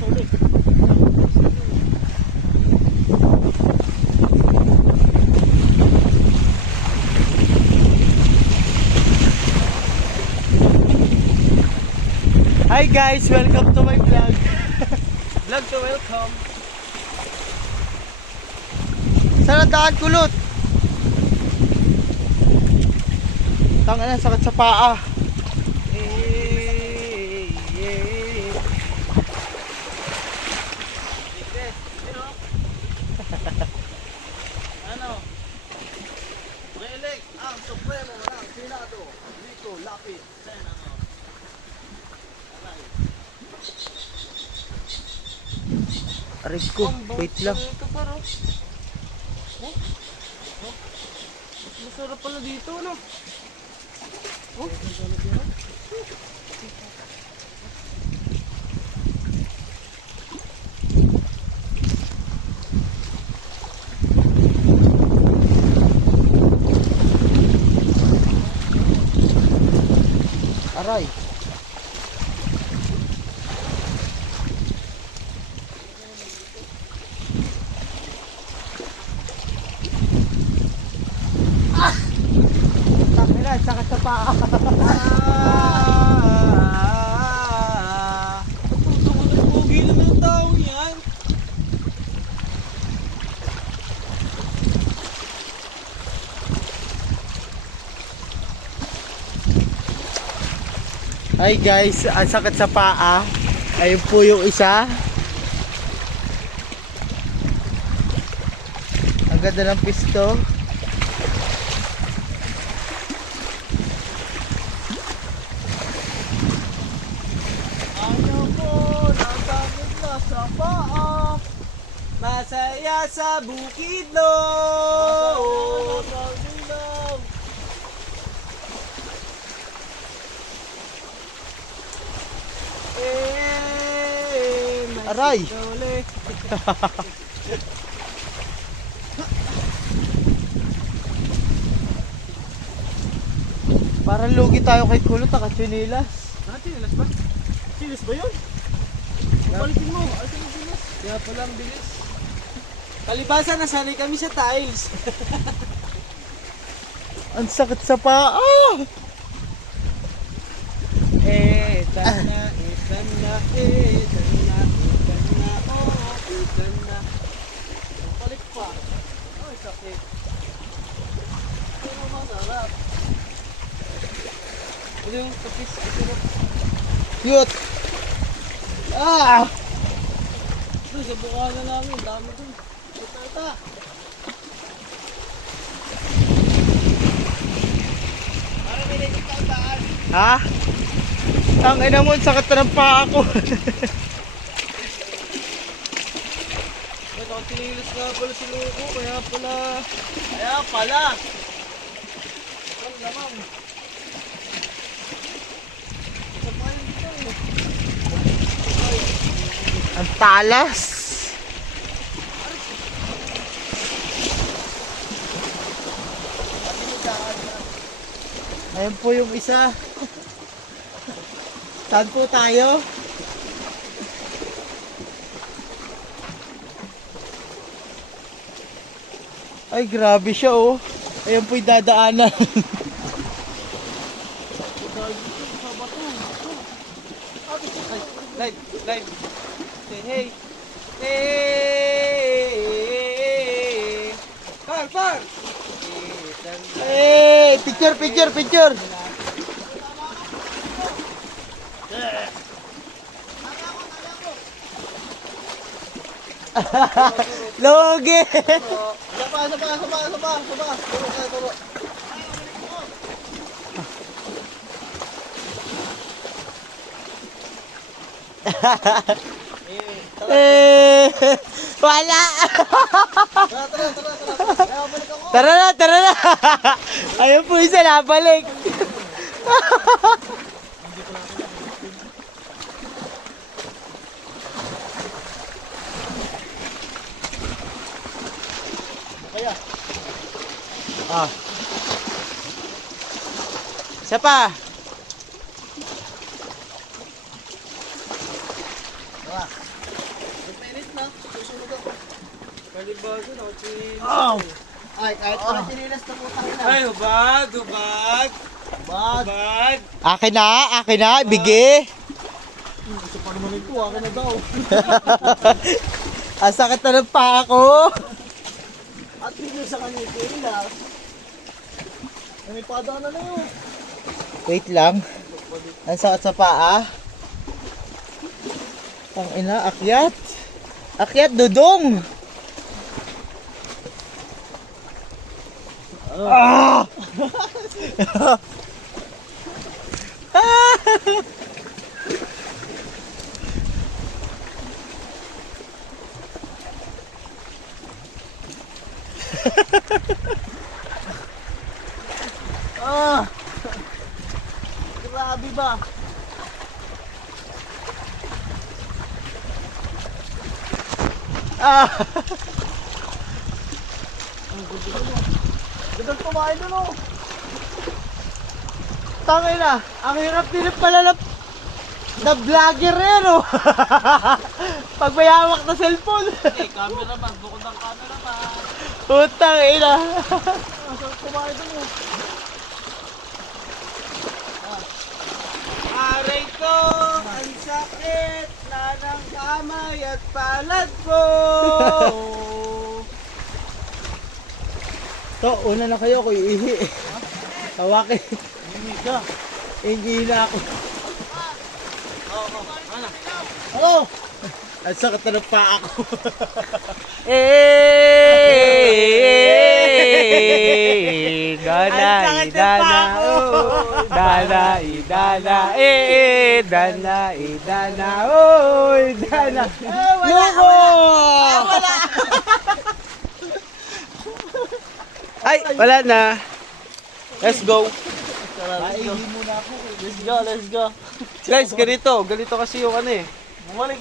Hi guys, welcome to my vlog. Vlog to welcome. Saan ang daan, kulot? Tanga na, sakit sa paa. Ano? Relic ang supremo ng Senado. Dito, lapit. Senado. Aray ko, wait lang. Ito paro. Oh? Oh? Masarap pala dito, no? Oh? Aray. Tangina, sakit sa paa. Pugi naman ang tao yan. Hi guys, ang sakit sa paa. Ayun po yung isa. Ang ganda ng pisto. Ano ko, nagamit na sa paa. Masaya sa bukid, no? Aray! Parang lugi tayo kay kulot, naka-chinilas. Chilas ba? Chilas ba yun? Palitin mo. Alitin mo chilas. Kaya pala ang bilis. Palibasa, nasanay kami sa tiles. Ang sakit sa paa. Etan na, etan na, etan na, etan na, oh, etan na. Ang palit pa. Ay, sakit. Pero masarap. Ito yung kapis. Cute! Ah! Doon sa bukanan namin, dami doon. Ito. Parang may naisip ka ang daan. Ha? Tangina mo, ang sakit na ng paa ko. Ba't ako tinilis nga pala si Luko? Kaya pala. Ang lamang. Isa pa yun dito eh. Ang talas. Ayun po yung isa. Saan po tayo? Ay, grabe siya oh. Ayun po yung dadaanan. Live. Say hey. Hey. Par. Hey, picture. Loge. Saba. Turo. Wala. Tara. Tara na. Ayun po isa nabalik. Kaya. Isa pa. Tara. ha. Susunod ako. Kalibado na, chill. Oh! Ay, kahit wala sinilas na putang ina. Ay, hubad, hubad. Bad. Hubad. Akin na, bigi. Gusto pa naman ito, akin na daw. Ang sakit na ng paa ko. At bigyan sa kanya yung sinilas. Ay, may padaanan na yun. Wait lang. Ang sakit sa paa. Ang ina, akyat. Akyat, dudong. Ah! Ah! Grabe ba? Ah! Gandang kumain na no. Tangay na. Ang hirap din pala na vlogger yan, oh. Pag may hawak na cellphone. Cameraman, bukod ng cameraman. Putang ina. Saan kumain na no? Aray ko, ang sakit na ng kamay at palad ko. So, una na kayo ko iihi. Tawakin. Hindi ka. Hindi na ako. Ano? Ang sakit na ng paa ko. Dana, idana, oh. Dana, idana, dana, idana, oh. Dana. Loko! Ay, wala na. Let's go. Maihi muna ako. Let's go, let's go. Guys, ganito kasi yung ano eh. Bumalik.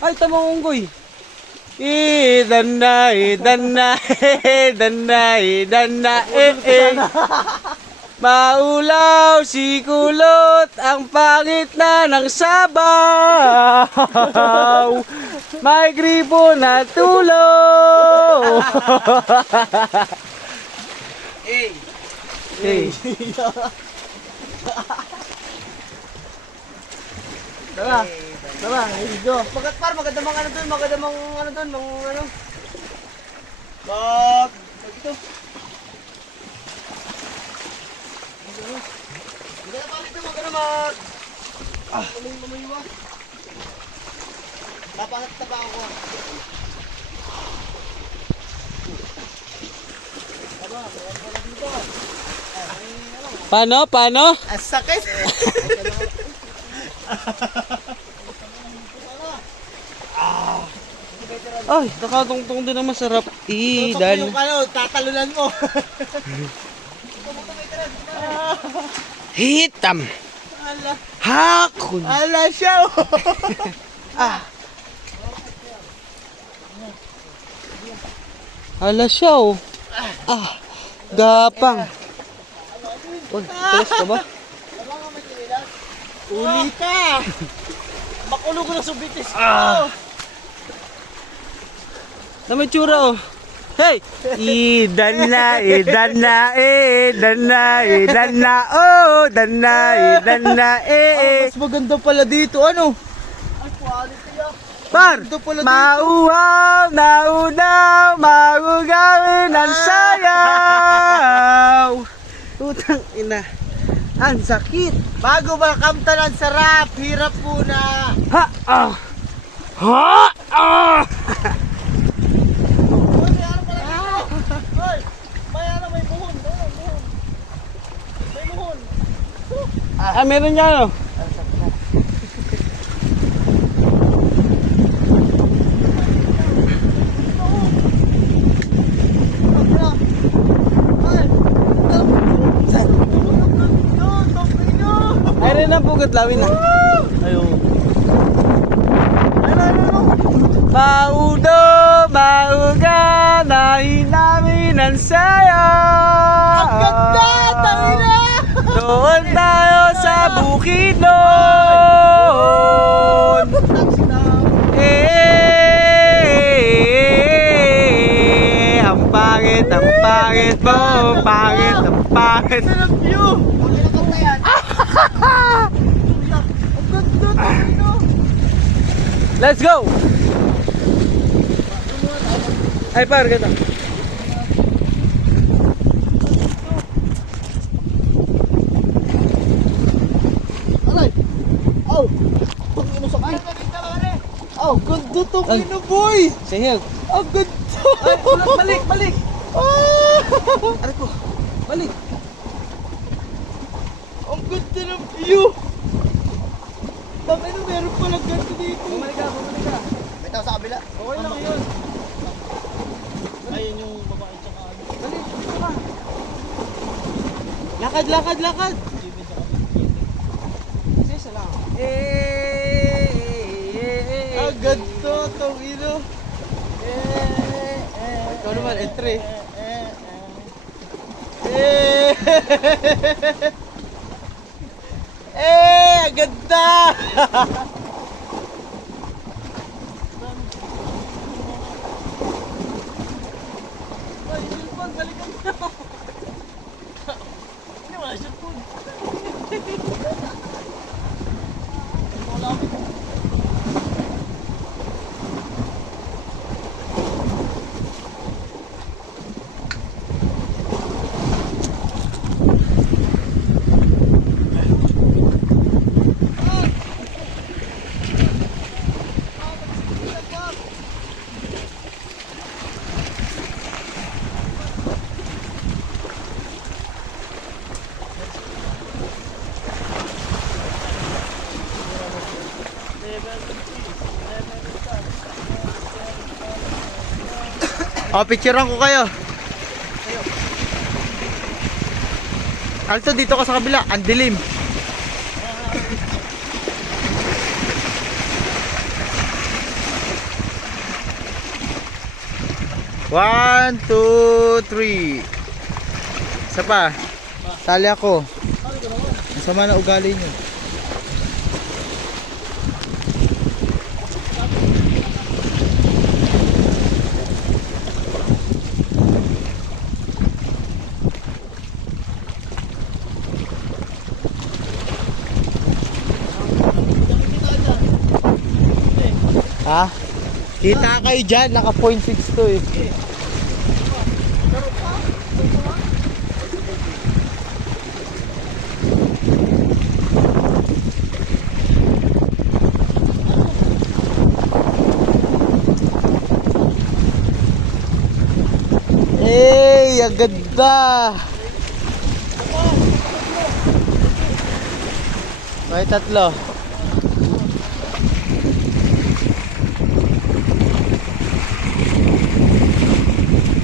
Ay, tamang unggoy. Idana, idana, idana, Maulaw si kulot, ang pangit na ng sabaw. May gripo na tulo. Hey. Tara, let's go. Maganda mga ano doon, ano. Ito. Maganda pa rin maganda mag. Lumayo. Papangat na ba ako? Aba, meron pala dito. Paano? Ang sakit. Ay, nakatungtong din na masarap. Tutok mo yung ano, tatalunan mo. Hitam. Ala, Hakon. ala siya. Oh. Hala siya oh. Gapang. Uy, tulos ka ba? Uli ka. Makulog na subitis. Na may tsura oh. Hey! Idana, oh, dana, Mas maganda pala dito, ano? Ay, quality ah. Par! Maganda pala dito. Mauhaw, naunaw, magugawin ang sayaw. Utang ina. Ang sakit. Bago makamtan ang sarap, hirap muna. Ha! Ah! Ha! Ah! Uy, may ano pala dito. Hoy, may buhon. May buhon. Ah, meron niya oh. Ay rin ang pugat lawin na. Ayo. Maudo, mauga, nahin ang sayaw. Ang ganda, tangina! Doon tayo sa bukid noon. pangit mo, pangit na pangit. Sarap view! Ang kinakanta yan. Ang ganda tayo. Let's go! Ay, par, ganda. Aray! Aw! Ang ino sa akin. Ang ganda to kino boy! Sige. Ang ganda! Ay, balik, balik! Aray ko. Balik. Ang ganda ng view! Tangin na meron palang ganito dito. Bumalik ka, bumalik ka. May tao sa kabila. Okay lang yun. Ayun yung babae tsaka ano. Balik, dito ka. Lakad, lakad, lakad! Kasi isa lang. Ang ganda tong ino. Ikaw naman, entry. Ang ganda! Ay, cellphone, balikan mo. Hindi, wala cellphone. O, picturean ko kayo. Alto, dito ka sa kabila. Ang dilim. One, two, three. Isa pa. Sali ako. Ang sama na ugali nyo. Ha? Kita kayo dyan, naka 0.6 to eh. Ang ganda! May tatlo.